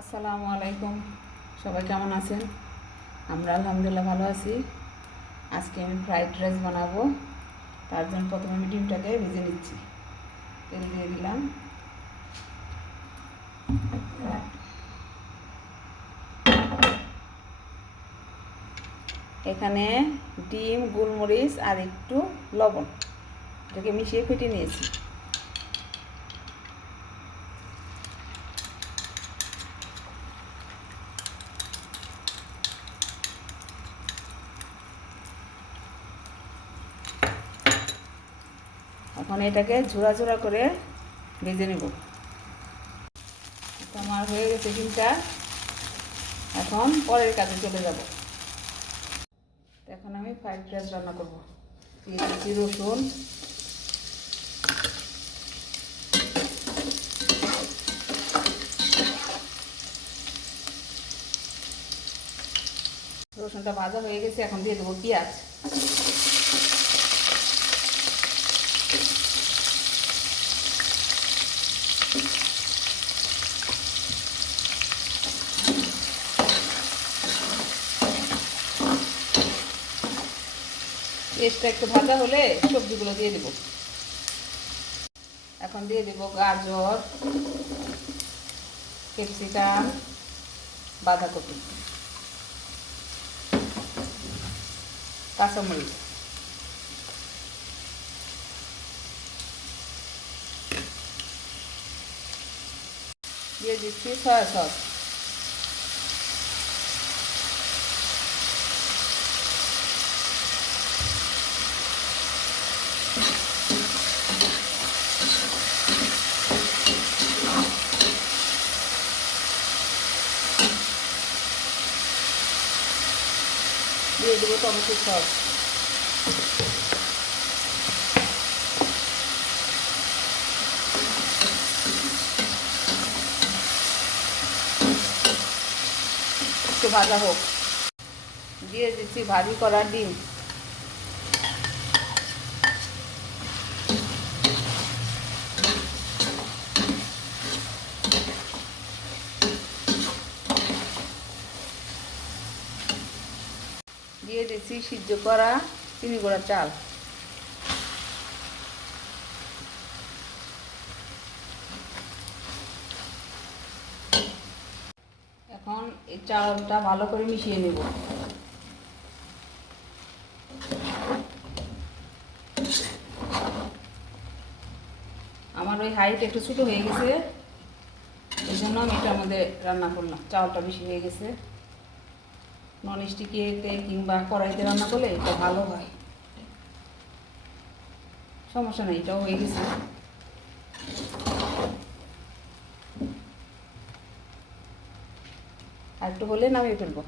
আসসালামু আলাইকুম। সবাই কেমন আছেন? আমরা আলহামদুলিল্লাহ ভালো আছি। আজকে আমি ফ্রাইড রাইস বানাবো। তার জন্য প্রথমে আমি ডিমটাকে ভেজে নিচ্ছি। তেল দিয়ে দিলাম। এখানে ডিম, গোলমরিচ আর একটু লবণ এটাকে মিশিয়ে ফেটে নিয়েছি। এখন এটাকে ঝোড়া ঝোড়া করে ভেজে নেব। আমার হয়ে গেছে ডিমটা। এখন পরের কাজে চলে যাব। এখন আমি ফ্রাইড রাইস রান্না করব। দিয়ে দিচ্ছি রসুন, রসুনটা ভাজা হয়ে গেছে। এখন দিয়ে দেবো পেঁয়াজ। পেঁয়াজটা একটু ভাজা হলে সবজিগুলো দিয়ে দেব। এখন দিয়ে দেব গাজর, ক্যাপসিকাম, বাঁধাকপি, কাঁচামরিচ, দিয়ে দিচ্ছি সয়া সস, দিয়ে দেবো টমেটো সস, একটু ভাজা হোক। দিয়ে দিচ্ছি ভাজি করা ডিম। দিয়ে দিচ্ছি সিদ্ধ করা চিনি গুঁড়া চাল। এখন এই চালটা ভালো করে মিশিয়ে নেব। আমার ওই হাইট একটু ছোটো হয়ে গেছে, এই জন্য আমি এটার মধ্যে রান্না করলাম। চালটা বেশি হয়ে গেছে। নন স্টিকিতে কিংবা কড়াইতে রান্না করলে এটা ভালো হয়। সমস্যা নেই, এটাও হয়ে গেছে। আর একটু হলে নামিয়ে ফেলবো।